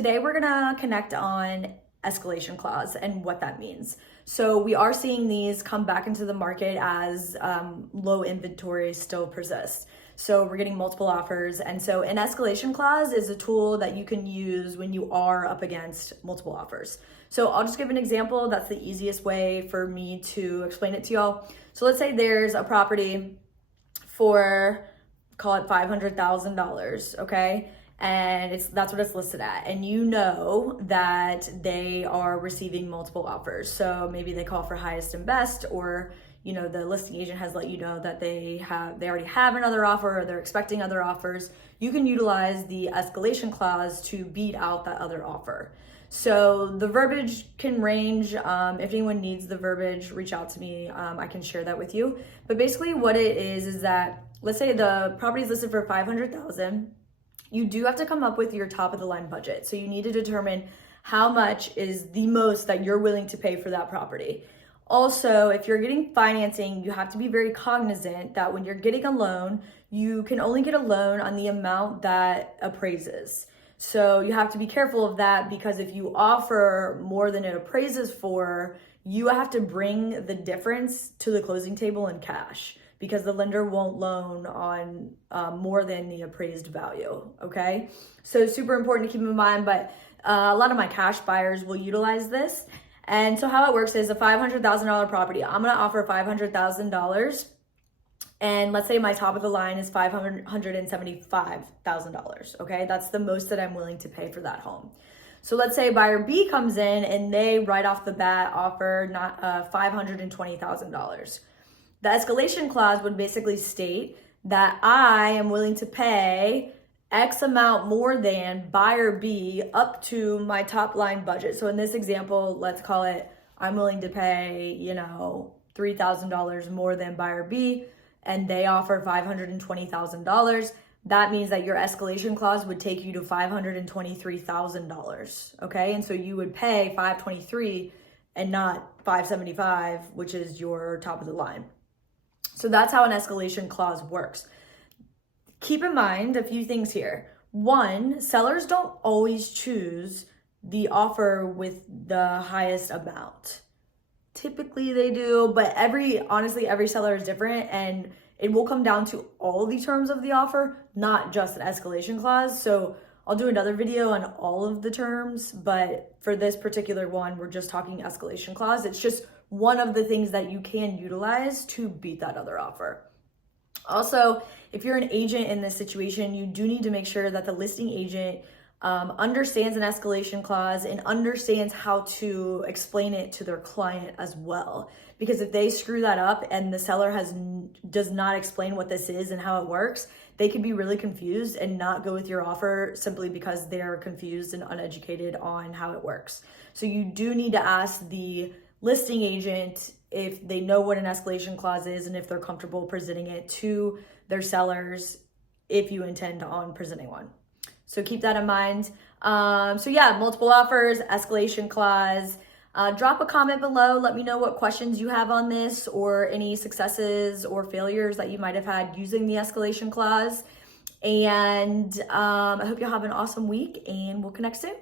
today we're gonna connect on escalation clause and what that means. So we are seeing these come back into the market as low inventory still persists. So we're getting multiple offers. And so an escalation clause is a tool that you can use when you are up against multiple offers. So I'll just give an example. That's the easiest way for me to explain it to y'all. So let's say there's a property for, call it $500,000, okay? And that's what it's listed at. And you know that they are receiving multiple offers. So maybe they call for highest and best, or you know, the listing agent has let you know that they already have another offer or they're expecting other offers. You can utilize the escalation clause to beat out that other offer. So the verbiage can range. If anyone needs the verbiage, reach out to me. I can share that with you. But basically what it is that, let's say the property is listed for $500,000. You do have to come up with your top of the line budget. So you need to determine how much is the most that you're willing to pay for that property. Also, if you're getting financing, you have to be very cognizant that when you're getting a loan, you can only get a loan on the amount that appraises. So you have to be careful of that, because if you offer more than it appraises for, you have to bring the difference to the closing table in cash, because the lender won't loan on more than the appraised value, okay? So super important to keep in mind, but a lot of my cash buyers will utilize this. And so how it works is a $500,000 property, I'm gonna offer $500,000. And let's say my top of the line is $575,000, okay? That's the most that I'm willing to pay for that home. So let's say buyer B comes in and they right off the bat offer $520,000. The escalation clause would basically state that I am willing to pay X amount more than buyer B up to my top line budget. So in this example, let's call it, I'm willing to pay, you know, $3,000 more than buyer B, and they offer $520,000. That means that your escalation clause would take you to $523,000, okay? And so you would pay $523 and not $575, which is your top of the line. So that's how an escalation clause works. Keep in mind a few things here. One, sellers don't always choose the offer with the highest amount. Typically they do, but honestly, every seller is different, and it will come down to all the terms of the offer, not just an escalation clause. So I'll do another video on all of the terms, but for this particular one, we're just talking escalation clause. It's just one of the things that you can utilize to beat that other offer. Also, if you're an agent in this situation, you do need to make sure that the listing agent understands an escalation clause and understands how to explain it to their client as well. Because if they screw that up and the seller does not explain what this is and how it works, they could be really confused and not go with your offer simply because they're confused and uneducated on how it works. So you do need to ask the listing agent if they know what an escalation clause is and if they're comfortable presenting it to their sellers if you intend on presenting one. So keep that in mind. So yeah, multiple offers, escalation clause. Drop a comment below. Let me know what questions you have on this, or any successes or failures that you might have had using the escalation clause. And I hope you'll have an awesome week, and we'll connect soon.